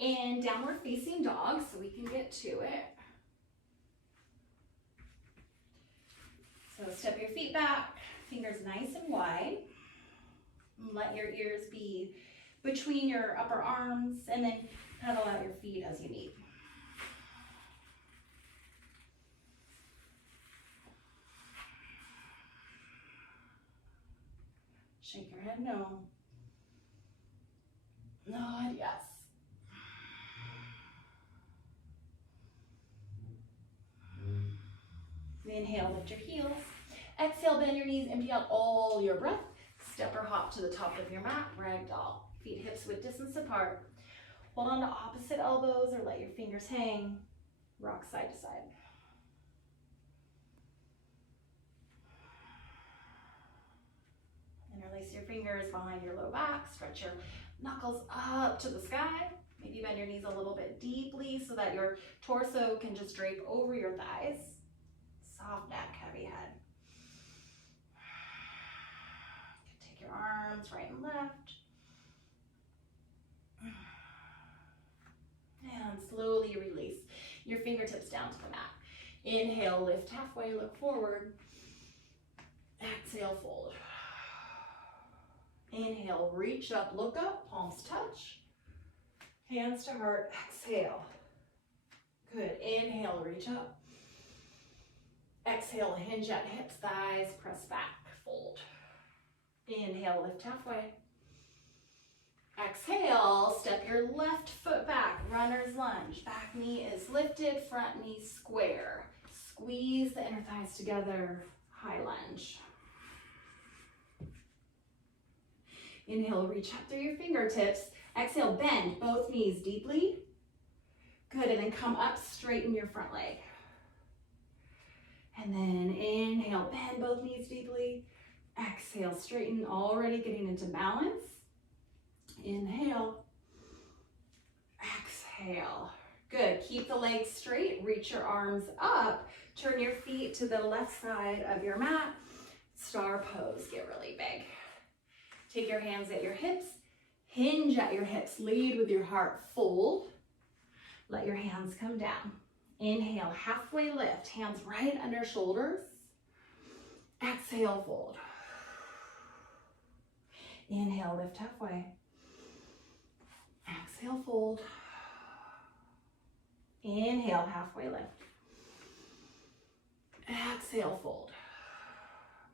in downward facing dog so we can get to it. So step your feet back, fingers nice and wide. Let your ears be between your upper arms, and then pedal out your feet as you need. Shake your head no. Nod yes. Inhale, lift your heels. Exhale, bend your knees, empty out all your breath. Step or hop to the top of your mat, ragdoll. Feet hips width distance apart. Hold on to opposite elbows or let your fingers hang. Rock side to side. Interlace your fingers behind your low back. Stretch your knuckles up to the sky. Maybe bend your knees a little bit deeply so that your torso can just drape over your thighs. Soft neck, heavy head. Take your arms right and left. And slowly release your fingertips down to the mat. Inhale, lift halfway, look forward. Exhale, fold. Inhale, reach up, look up, palms touch. Hands to heart, exhale. Good, inhale, reach up. Exhale, hinge at hips, thighs, press back, fold. Inhale, lift halfway. Exhale, step your left foot back, runner's lunge. Back knee is lifted, front knee square. Squeeze the inner thighs together, high lunge. Inhale, reach up through your fingertips. Exhale, bend both knees deeply. Good, and then come up, straighten your front leg. And then inhale, bend both knees deeply. Exhale, straighten, already getting into balance. Inhale. Exhale. Good, keep the legs straight, reach your arms up. Turn your feet to the left side of your mat. Star pose, get really big. Take your hands at your hips, hinge at your hips, lead with your heart, fold. Let your hands come down. Inhale, halfway lift, hands right under shoulders. Exhale, fold. Inhale, lift halfway. Exhale, fold. Inhale, halfway lift. Exhale, fold.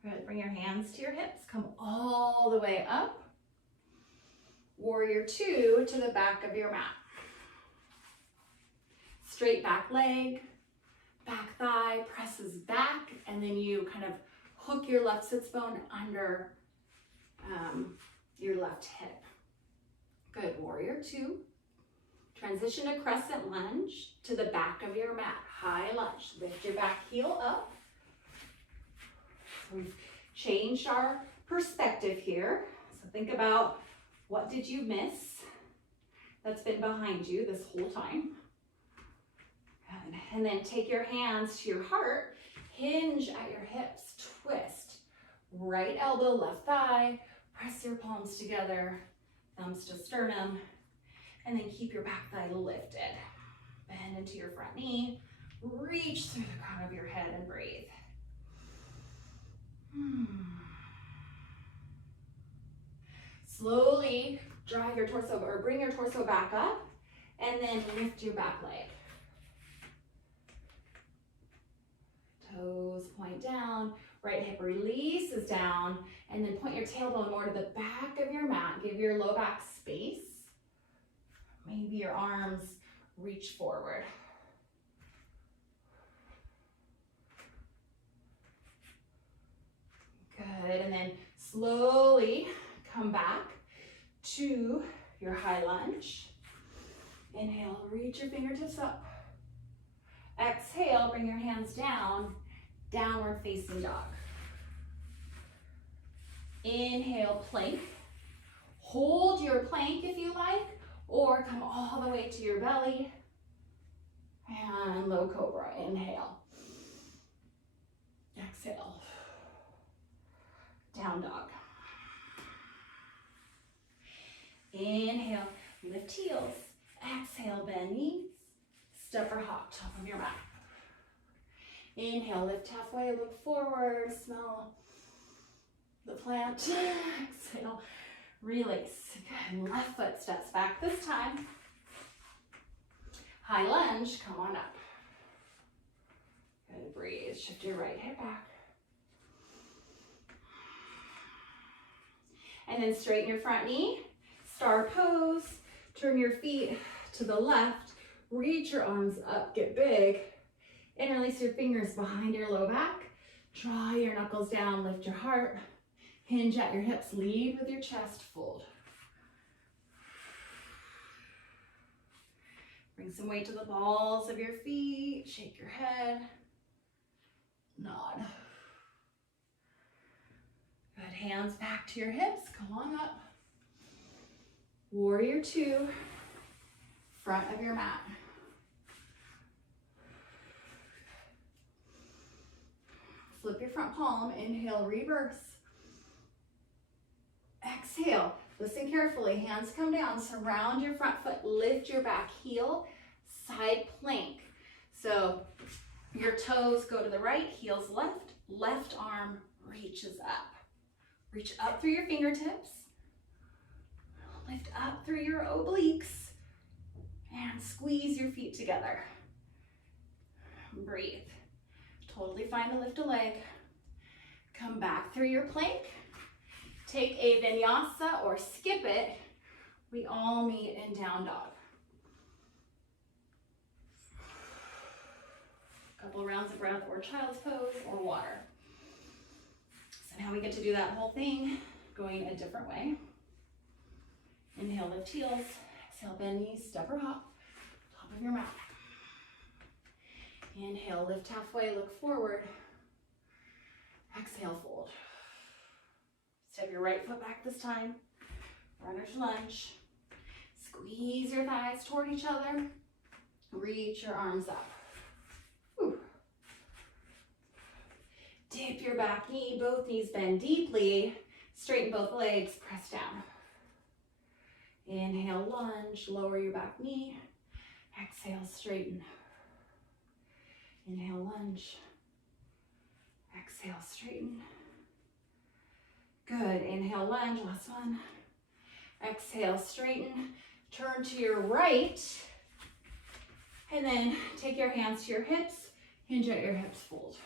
Good, bring your hands to your hips, come all the way up. Warrior two to the back of your mat. Straight back leg, back thigh presses back, and then you kind of hook your left sits bone under your left hip. Good, warrior two. Transition to crescent lunge to the back of your mat. High lunge, lift your back heel up. We've changed our perspective here. So think about, what did you miss that's been behind you this whole time? And then take your hands to your heart, hinge at your hips, twist. Right elbow, left thigh, press your palms together, thumbs to sternum, and then keep your back thigh lifted. Bend into your front knee, reach through the crown of your head and breathe. Slowly drive your torso, or bring your torso back up, and then lift your back leg. Toes point down, right hip releases down, and then point your tailbone more to the back of your mat. Give your low back space. Maybe your arms reach forward. Good, and then slowly come back to your high lunge. Inhale, reach your fingertips up. Exhale, bring your hands down, downward facing dog. Inhale, plank. Hold your plank if you like, or come all the way to your belly. And low cobra, inhale. Exhale. Down dog. Inhale, lift heels. Exhale, bend knees. Step or hop, top of your mat. Inhale, lift halfway, look forward, smell the plant. Exhale, release. Good, left foot steps back this time. High lunge, come on up. Good, breathe, shift your right hip back. And then straighten your front knee, star pose, turn your feet to the left, reach your arms up, get big, interlace your fingers behind your low back, draw your knuckles down, lift your heart, hinge at your hips, lead with your chest, fold. Bring some weight to the balls of your feet, shake your head, nod. Good, hands back to your hips, come on up. Warrior two, front of your mat. Flip your front palm, inhale, reverse. Exhale, listen carefully, hands come down, surround your front foot, lift your back heel, side plank. So your toes go to the right, heels left, left arm reaches up. Reach up through your fingertips, lift up through your obliques, and squeeze your feet together. Breathe. Totally fine to lift a leg. Come back through your plank. Take a vinyasa or skip it. We all meet in down dog. Couple rounds of breath or child's pose or water. So now we get to do that whole thing going a different way. Inhale, lift heels. Exhale, bend knees, step or hop, top of your mat. Inhale, lift halfway, look forward. Exhale, fold. Step your right foot back this time. Runner's lunge. Squeeze your thighs toward each other. Reach your arms up. Whew. Dip your back knee, both knees bend deeply. Straighten both legs, press down. Inhale, lunge, lower your back knee. Exhale, straighten. Inhale, lunge. Exhale, straighten. Good, inhale, lunge, last one. Exhale, straighten. Turn to your right. And then take your hands to your hips, hinge at your hips, fold.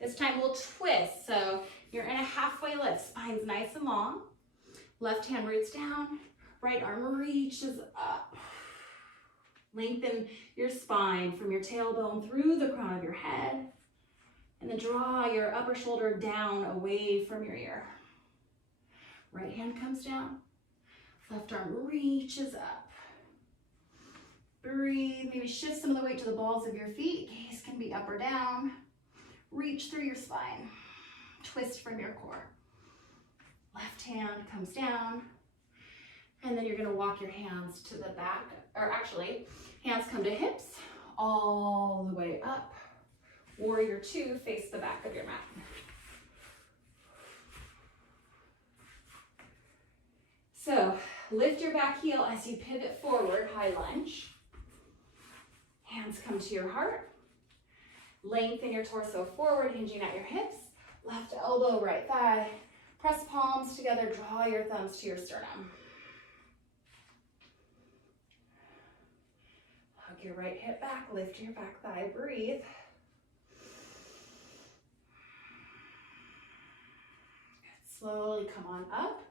This time we'll twist. So you're in a halfway lift, spine's nice and long. Left hand roots down, right arm reaches up. Lengthen your spine from your tailbone through the crown of your head. And then draw your upper shoulder down away from your ear. Right hand comes down, left arm reaches up. Breathe, maybe shift some of the weight to the balls of your feet. Gaze can be up or down. Reach through your spine. Twist from your core. Left hand comes down. And then you're gonna walk your hands to the back, or actually, hands come to hips, all the way up. Warrior two, face the back of your mat. So lift your back heel as you pivot forward, high lunge. Hands come to your heart. Lengthen your torso forward, hinging at your hips. Left elbow, right thigh. Press palms together, draw your thumbs to your sternum. Hug your right hip back, lift your back thigh, breathe. Slowly come on up,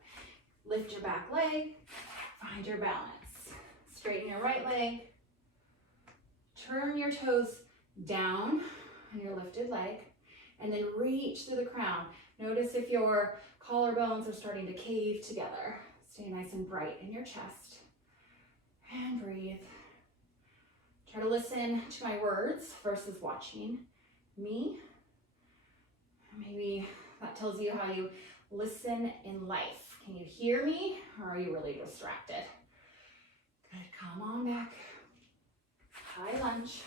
lift your back leg, find your balance. Straighten your right leg, turn your toes down on your lifted leg, and then reach through the crown. Notice if your collarbones are starting to cave together. Stay nice and bright in your chest, and breathe. Try to listen to my words versus watching me. Maybe that tells you how you listen in life. Can you hear me, or are you really distracted? Good, come on back. High lunge.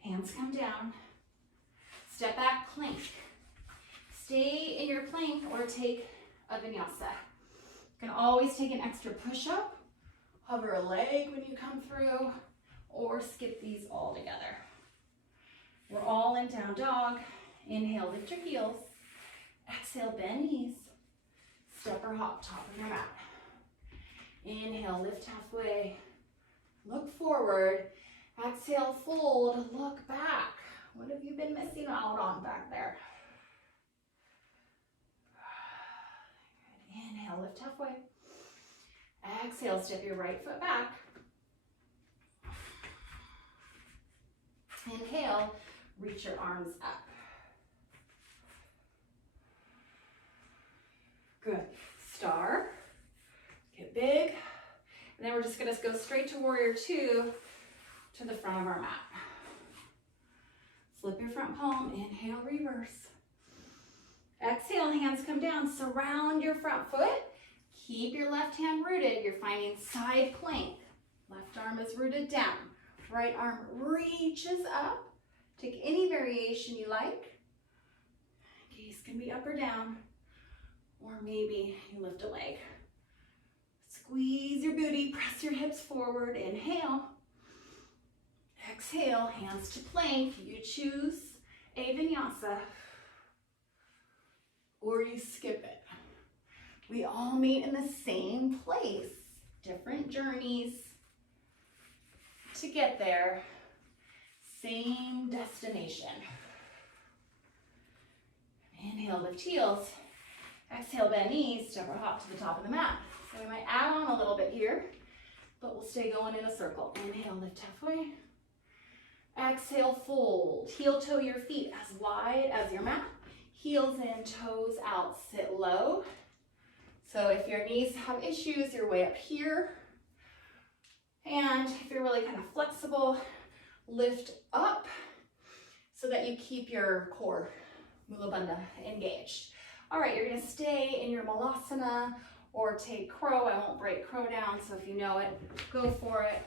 Hands come down. Step back, plank. Stay in your plank or take a vinyasa. You can always take an extra push-up Hover a leg when you come through, or skip these all together. We're all in down dog. Inhale, lift your heels. Exhale, bend knees. Step or hop, top of your mat. Inhale, lift halfway. Look forward. Exhale, fold, look back. What have you been missing out on back there? Good. Inhale, lift halfway. Exhale, step your right foot back. Inhale, reach your arms up. Good. Star. Get big. And then we're just going to go straight to warrior two to the front of our mat. Flip your front palm. Inhale, reverse. Exhale, hands come down. Surround your front foot. Keep your left hand rooted. You're finding side plank. Left arm is rooted down. Right arm reaches up. Take any variation you like. Gaze can be up or down. Or maybe you lift a leg. Squeeze your booty, press your hips forward. Inhale. Exhale, hands to plank. You choose a vinyasa or you skip it. We all meet in the same place. Different journeys to get there. Same destination. Inhale, lift heels. Exhale, bend knees, step or hop to the top of the mat. So we might add on a little bit here, but we'll stay going in a circle. Inhale, lift halfway. Exhale, fold. Heel toe your feet as wide as your mat. Heels in, toes out, sit low. So if your knees have issues, you're way up here. And if you're really kind of flexible, lift up so that you keep your core, mula bandha, engaged. All right, you're gonna stay in your malasana or take crow. I won't break crow down, so if you know it, go for it.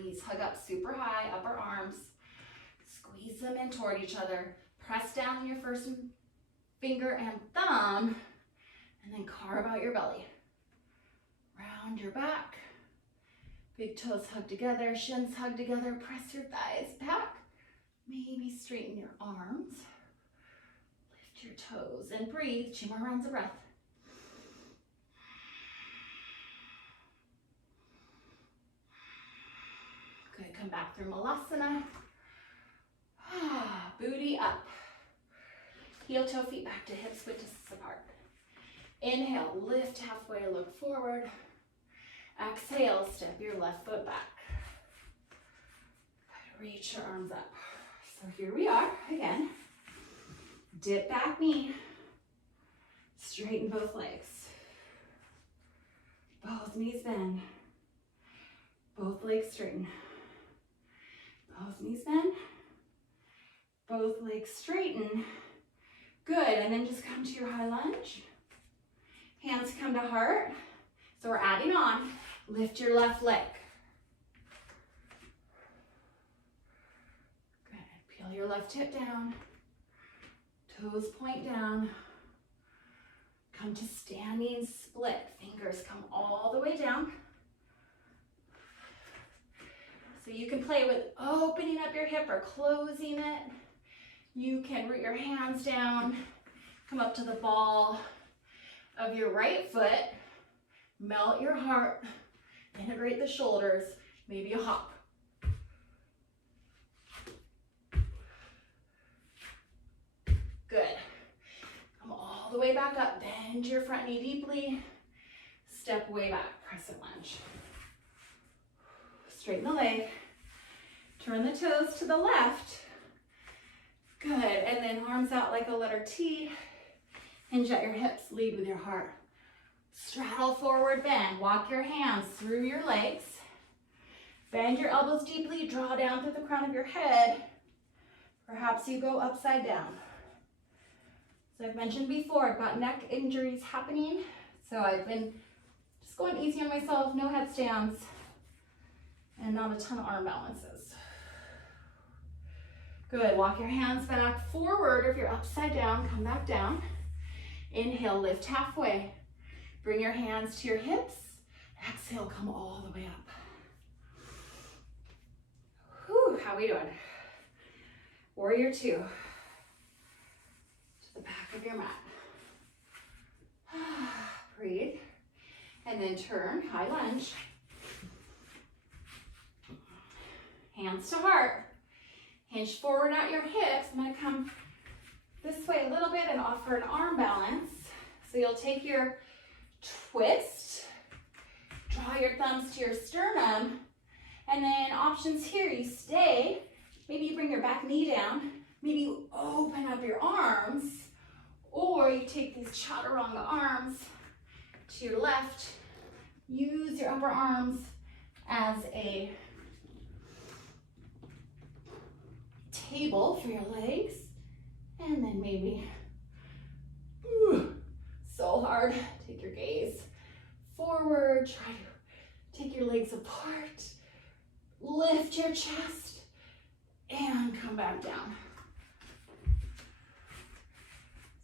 Knees hug up super high, upper arms. Squeeze them in toward each other. Press down your first finger and thumb, and then carve out your belly. Round your back. Big toes hug together, shins hug together. Press your thighs back. Maybe straighten your arms. Lift your toes and breathe. 2 more rounds of breath. Good, come back through malasana. Booty up. Heel toe feet back to hips width distance apart. Inhale, lift halfway, look forward. Exhale, step your left foot back. Reach your arms up. So here we are again. Dip back knee. Straighten both legs. Both knees bend. Both legs straighten. Both knees bend. Both legs straighten. Good, and then just come to your high lunge. Hands come to heart. So we're adding on. Lift your left leg. Good, peel your left hip down. Toes point down. Come to standing split. Fingers come all the way down. So you can play with opening up your hip or closing it. You can root your hands down, come up to the ball of your right foot, melt your heart, integrate the shoulders, maybe a hop. Good. Come all the way back up, bend your front knee deeply, step way back, crescent lunge. Straighten the leg, turn the toes to the left. Good, and then arms out like a letter T. Hinge at your hips, lead with your heart. Straddle forward bend, walk your hands through your legs. Bend your elbows deeply, draw down through the crown of your head. Perhaps you go upside down. So I've mentioned before, I've got neck injuries happening. So I've been just going easy on myself, no headstands, and not a ton of arm balances. Good, walk your hands back forward. If you're upside down, come back down. Inhale, lift halfway. Bring your hands to your hips. Exhale, come all the way up. Whew, how we doing? Warrior 2. To the back of your mat. Breathe. And then turn, high lunge. Hands to heart. Hinge forward at your hips. I'm going to come this way a little bit and offer an arm balance. So you'll take your twist, draw your thumbs to your sternum, and then options here, you stay. Maybe you bring your back knee down. Maybe you open up your arms, or you take these chaturanga arms to your left. Use your upper arms as a table for your legs. And then maybe, so hard, take your gaze forward. Try to take your legs apart. Lift your chest and come back down.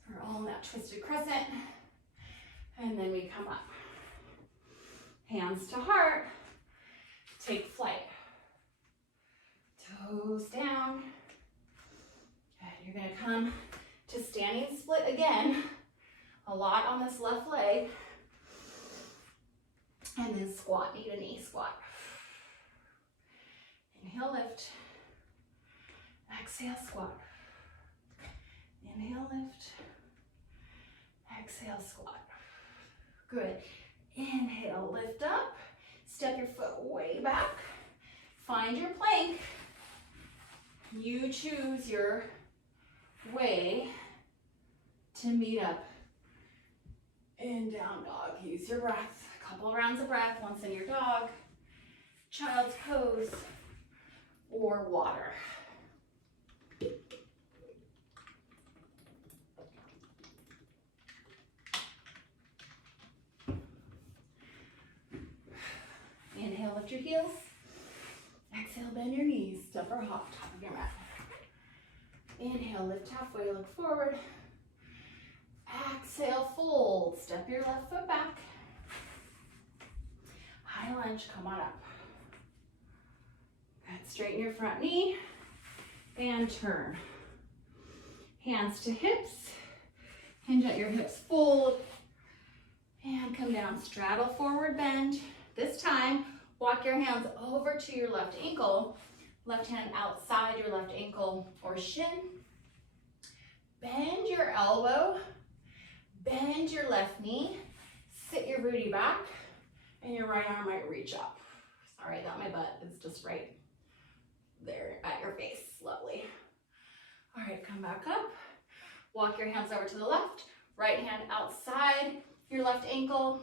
So we're all in that twisted crescent. And then we come up. Hands to heart. Take flight. Toes down. And you're going to come to standing split again. A lot on this left leg. And then squat, knee to knee squat. Inhale, lift. Exhale, squat. Inhale, lift. Exhale, squat. Good. Inhale, lift up. Step your foot way back. Find your plank. You choose your way to meet up in down dog. Use your breath. A couple rounds of breath. Once in your dog, child's pose, or water. Inhale, lift your heels. Exhale, bend your knees. Step or hop, top of your mat. Inhale, lift halfway, look forward. Exhale, fold. Step your left foot back. High lunge, come on up. Good. Straighten your front knee and turn. Hands to hips. Hinge at your hips, fold. And come down, straddle forward, bend. This time, walk your hands over to your left ankle. Left hand outside your left ankle or shin. Bend your elbow. Bend your left knee. Sit your booty back. And your right arm might reach up. Sorry that my butt is just right there at your face. Lovely. All right, come back up. Walk your hands over to the left. Right hand outside your left ankle.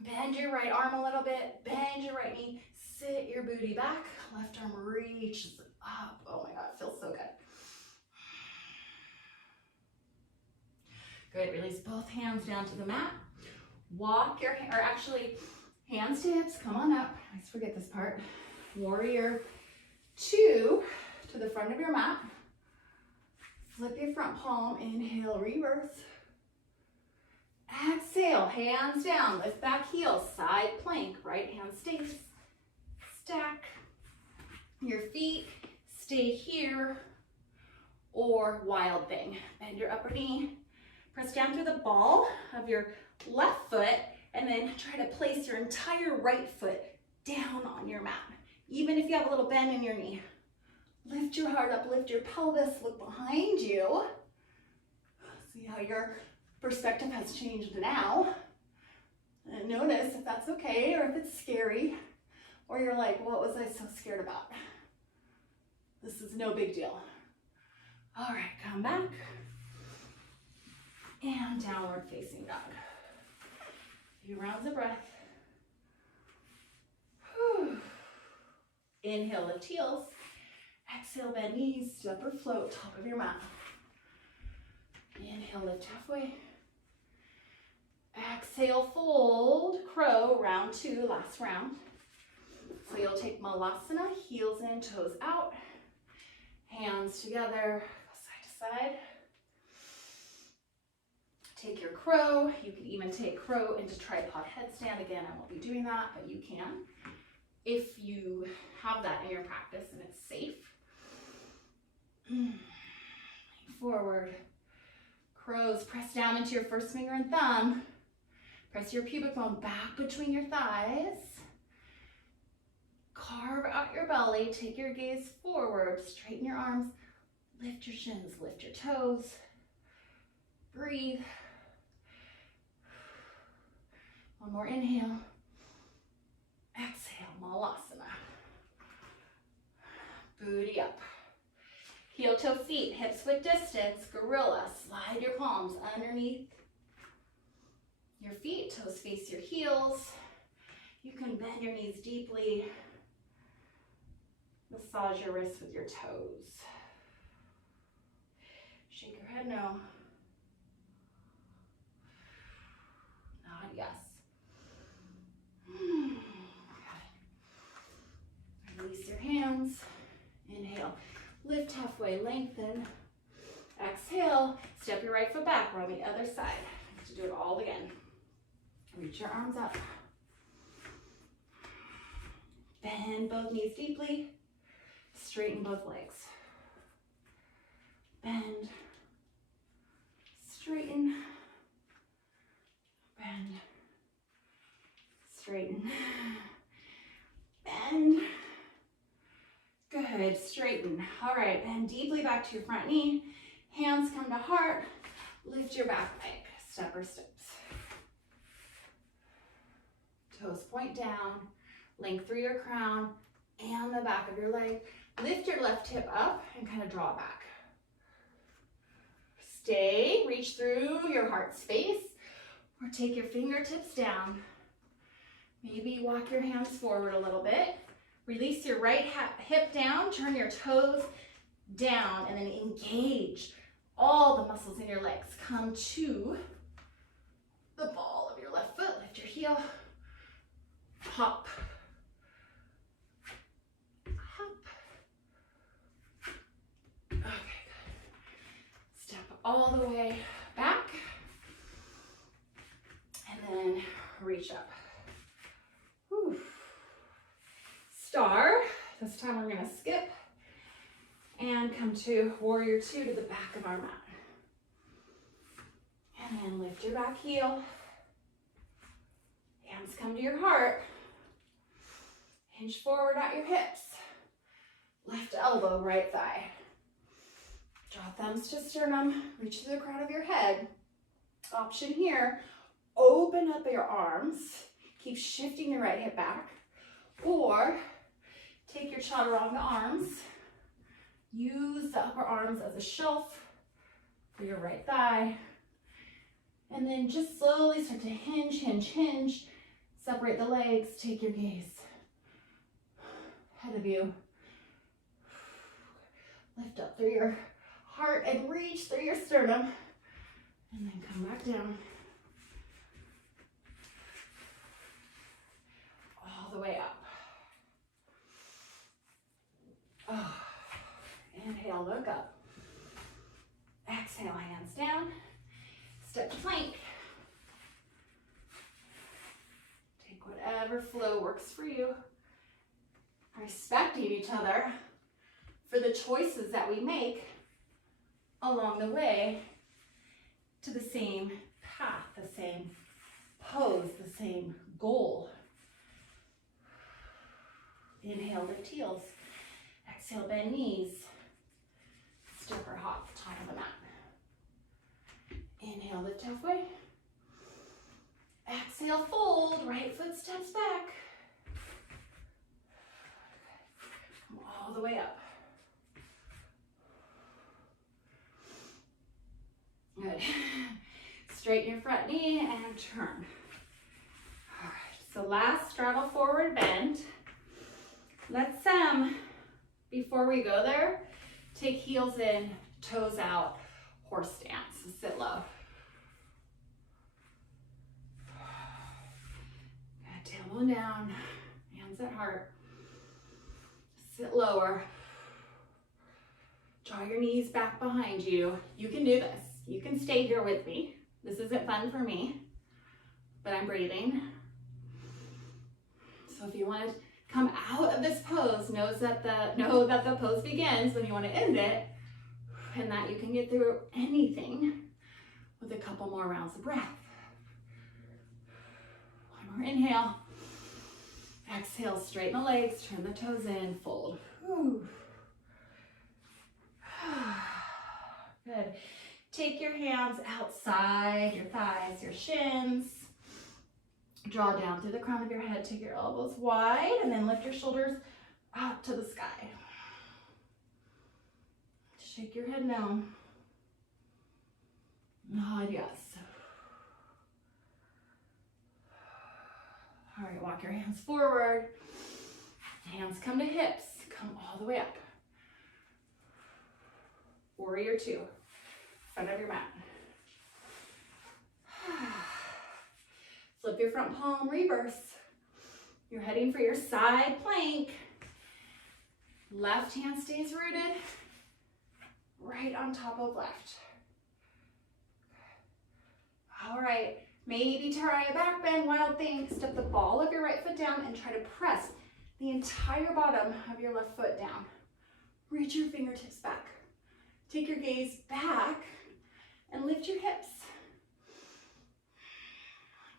Bend your right arm a little bit. Bend your right knee. Sit your booty back. Left arm reaches up. Oh my God, it feels so good. Good, release both hands down to the mat. Walk your, or actually, hands to hips, come on up. I always forget this part. Warrior 2 to the front of your mat. Flip your front palm, inhale, reverse. Exhale, hands down, lift back heel, side plank, right hand stays. Stack your feet, stay here, or wild thing. Bend your upper knee, press down through the ball of your left foot, and then try to place your entire right foot down on your mat. Even if you have a little bend in your knee. Lift your heart up, lift your pelvis, look behind you. See how your perspective has changed now. And notice if that's okay or if it's scary, or you're like, what was I so scared about? This is no big deal. All right, come back. And downward facing dog. A few rounds of breath. Whew. Inhale, lift heels. Exhale, bend knees, step or float, top of your mat. Inhale, lift halfway. Exhale, fold, crow, round 2, last round. So you'll take Malasana, heels in, toes out, hands together, side to side. Take your crow. You can even take crow into tripod headstand. Again, I won't be doing that, but you can if you have that in your practice and it's safe. Lean forward. Crows, press down into your first finger and thumb. Press your pubic bone back between your thighs. Carve out your belly. Take your gaze forward. Straighten your arms. Lift your shins. Lift your toes. Breathe. One more inhale. Exhale, Malasana. Booty up. Heel toe feet, hips width distance, gorilla. Slide your palms underneath your feet, toes face your heels. You can bend your knees deeply. Massage your wrists with your toes. Shake your head no. Nod yes. Release your hands. Inhale. Lift halfway, lengthen. Exhale. Step your right foot back. We're on the other side. To do it all again. Reach your arms up. Bend both knees deeply. Straighten both legs. Bend. Straighten. Bend. Straighten. Bend. Good, straighten. All right, bend deeply back to your front knee. Hands come to heart. Lift your back leg, stepper steps. Toes point down. Length through your crown and the back of your leg. Lift your left hip up and kind of draw back. Stay, reach through your heart space or take your fingertips down. Maybe walk your hands forward a little bit. Release your right hip down, turn your toes down, and then engage all the muscles in your legs. Come to the ball of your left foot. Lift your heel. Hop. Hop. Okay, good. Step all the way back. And then reach up. Whew. Star. This time we're going to skip and come to warrior two to the back of our mat. And then lift your back heel. Hands come to your heart. Hinge forward at your hips. Left elbow, right thigh. Draw thumbs to sternum. Reach to the crown of your head. Option here, open up your arms. Keep shifting your right hip back. Or take your chaturanga arms. Use the upper arms as a shelf for your right thigh. And then just slowly start to hinge, hinge, hinge. Separate the legs, take your gaze ahead of you. Lift up through your heart and reach through your sternum. And then come back down. All the way up. Oh. Inhale, look up. Exhale, hands down. Step to plank. Take whatever flow works for you. Respecting each other for the choices that we make along the way to the same path, the same pose, the same goal. Inhale, lift heels. Exhale, bend knees. Step or hop, top of the mat. Inhale, lift halfway. Exhale, fold. Right foot steps back. Come all the way up. Good. Straighten your front knee and turn. All right, so last straddle forward bend. Let's, before we go there, take heels in, toes out, horse stance. So sit low. Good. Tailbone down, hands at heart. Sit lower. Draw your knees back behind you. You can do this. You can stay here with me. This isn't fun for me, but I'm breathing. So if you want to come out of this pose, know that the pose begins when you want to end it, and that you can get through anything with a couple more rounds of breath. One more inhale. Exhale, straighten the legs, turn the toes in, fold. Whew. Good. Take your hands outside your thighs, your shins. Draw down through the crown of your head, take your elbows wide, and then lift your shoulders up to the sky. Shake your head no. Nod yes. All right, walk your hands forward. Hands come to hips, come all the way up. Warrior two, front of your mat. Flip your front palm, reverse. You're heading for your side plank. Left hand stays rooted, right on top of left. All right, maybe try a back bend, wild thing. Step the ball of your right foot down and try to press the entire bottom of your left foot down. Reach your fingertips back. Take your gaze back and lift your hips.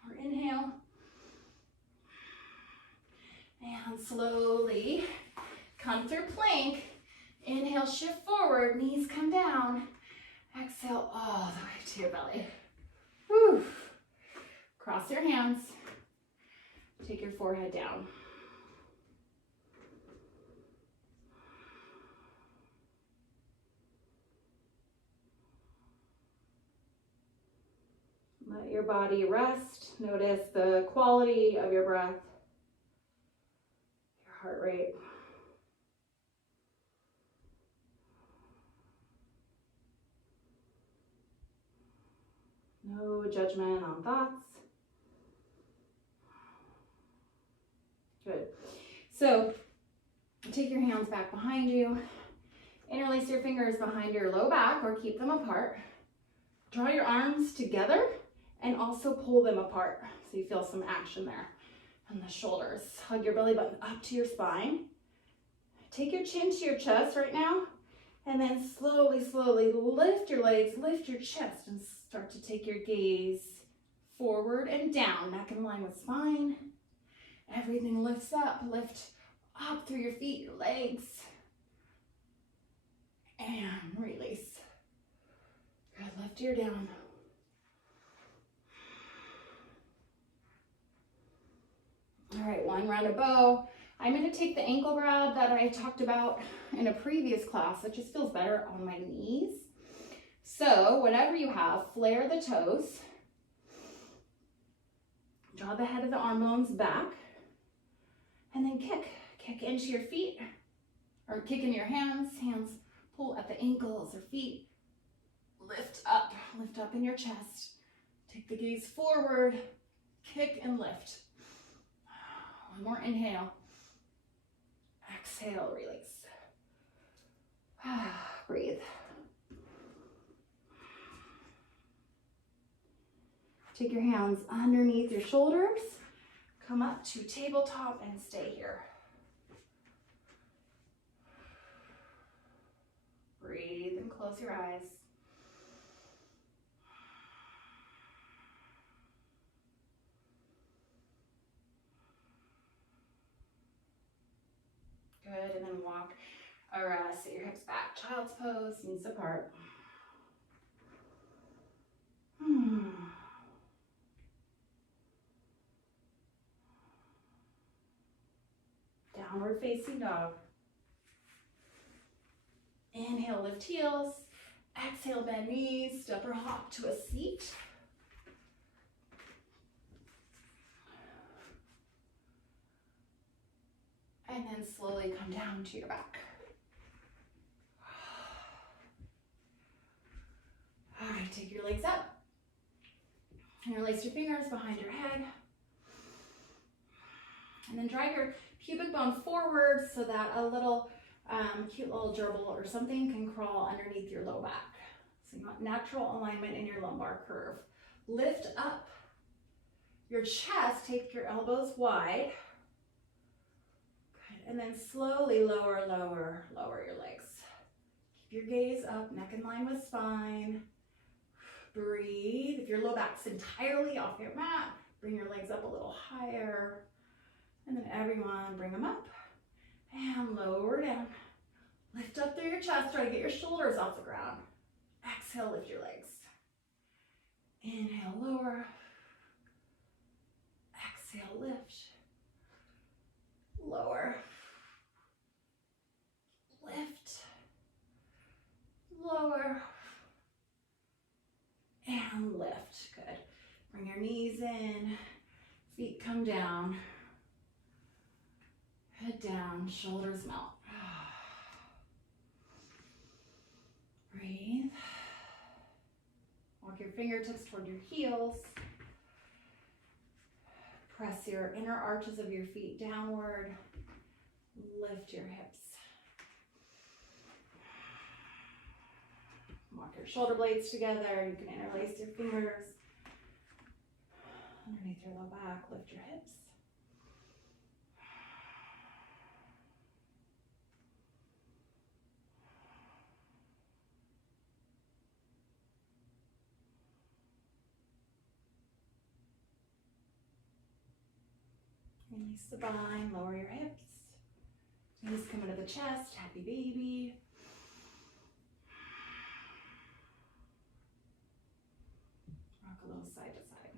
Or inhale. And slowly come through plank. Inhale, shift forward, knees come down. Exhale all the way to your belly. Whew. Cross your hands. Take your forehead down. Let your body rest. Notice the quality of your breath, your heart rate. No judgment on thoughts. Good. So take your hands back behind you. Interlace your fingers behind your low back or keep them apart. Draw your arms together and also pull them apart so you feel some action there on the shoulders. Hug your belly button up to your spine. Take your chin to your chest right now, and then slowly, slowly lift your legs, lift your chest, and start to take your gaze forward and down, neck in line with spine. Everything lifts up, lift up through your feet, your legs, and release. Good, lift your down. All right, one round of bow. I'm going to take the ankle grab that I talked about in a previous class. It just feels better on my knees. So whatever you have, flare the toes. Draw the head of the arm bones back. And then kick. Kick into your feet. Or kick into your hands. Hands pull at the ankles or feet. Lift up in your chest. Take the gaze forward. Kick and lift. One more inhale. Exhale, release. Breathe. Take your hands underneath your shoulders. Come up to tabletop and stay here. Breathe and close your eyes. Good, and then walk or sit your hips back. Child's pose, knees apart. Downward facing dog. Inhale, lift heels. Exhale, bend knees. Step or hop to a seat. And then slowly come down to your back. All right, take your legs up. Interlace your fingers behind your head. And then drive your pubic bone forward so that a little cute little gerbil or something can crawl underneath your low back. So you want natural alignment in your lumbar curve. Lift up your chest, take your elbows wide. Good. And then slowly lower your legs. Keep your gaze up, neck in line with spine. Breathe. If your low back's entirely off your mat, bring your legs up a little higher. And then everyone, bring them up and lower down. Lift up through your chest, try to get your shoulders off the ground. Exhale, lift your legs. Inhale, lower. Exhale, lift. Lower. Lift. Lower. And lift. Good. Bring your knees in. Feet come down. Head down, shoulders melt. Breathe. Walk your fingertips toward your heels. Press your inner arches of your feet downward. Lift your hips. Walk your shoulder blades together. You can interlace your fingers underneath your low back. Lift your hips. Release the spine, lower your hips. Knees come into the chest, happy baby. Rock a little side to side.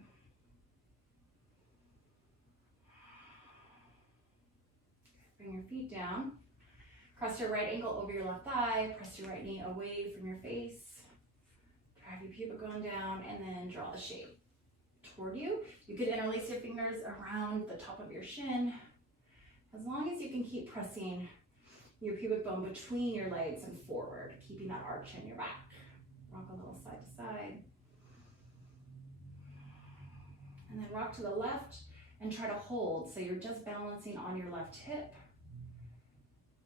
Bring your feet down. Cross your right ankle over your left thigh. Press your right knee away from your face. Drive your pubic bone down and then draw the shape toward you. You could interlace your fingers around the top of your shin. As long as you can keep pressing your pubic bone between your legs and forward, keeping that arch in your back. Rock a little side to side. And then rock to the left and try to hold. So you're just balancing on your left hip.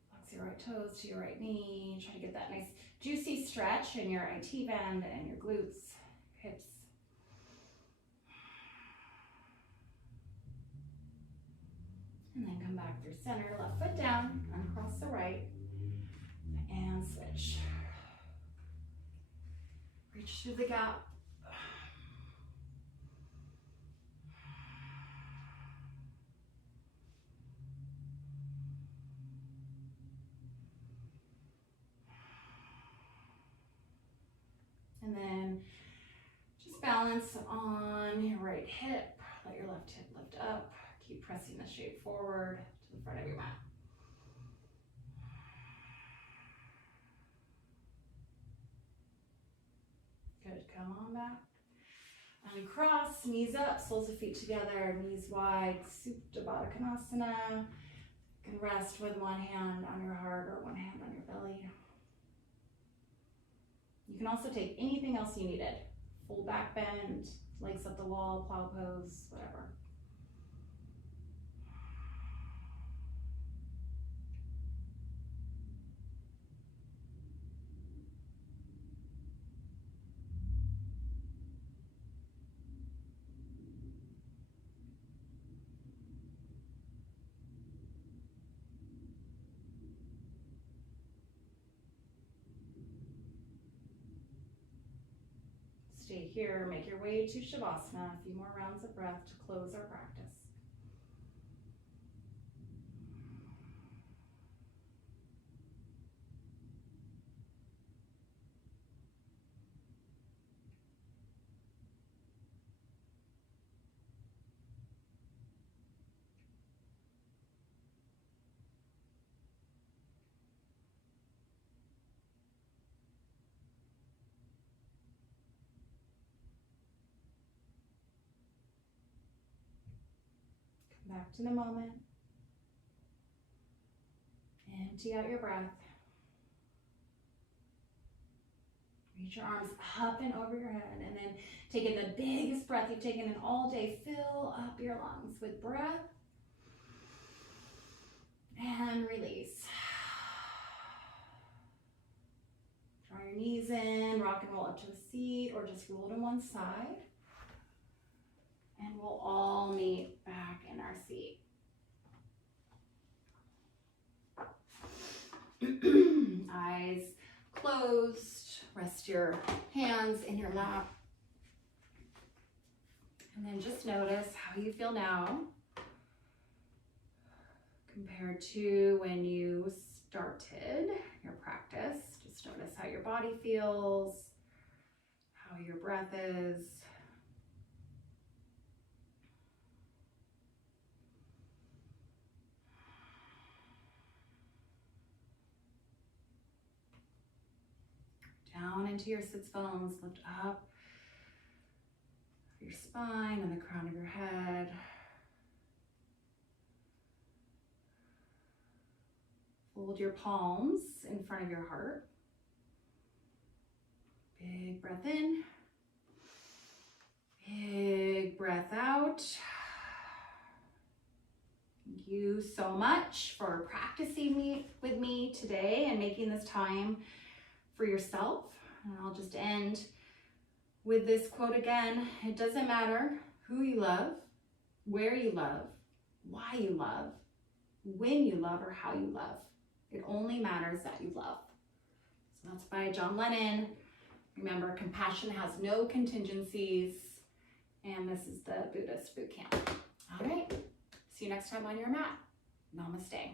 Flex your right toes to your right knee. Try to get that nice juicy stretch in your IT band and your glutes, hips. And then come back through center, left foot down, uncross the right, and switch. Reach through the gap. And then just balance on your right hip. Let your left hip lift up. Keep pressing the shape forward to the front of your mat. Good, come on back. Uncross, knees up, soles of feet together, knees wide, Supta Baddha Konasana. You can rest with one hand on your heart or one hand on your belly. You can also take anything else you needed. Full back bend, legs up the wall, plow pose, whatever. Stay here, make your way to Shavasana, a few more rounds of breath to close our practice. Back to the moment. Empty out your breath. Reach your arms up and over your head, and then taking the biggest breath you've taken in all day, fill up your lungs with breath and release. Draw your knees in, rock and roll up to a seat, or just roll to one side. And we'll all meet back in our seat. Eyes closed. Rest your hands in your lap. And then just notice how you feel now compared to when you started your practice. Just notice how your body feels, how your breath is. Down into your sits bones, lift up your spine and the crown of your head. Fold your palms in front of your heart. Big breath in. Big breath out. Thank you so much for practicing with me today and making this time for yourself. And I'll just end with this quote again. It doesn't matter who you love, where you love, why you love, when you love, or how you love. It only matters that you love. So that's by John Lennon. Remember, compassion has no contingencies. And this is the Buddhist boot camp. All right. See you next time on your mat. Namaste.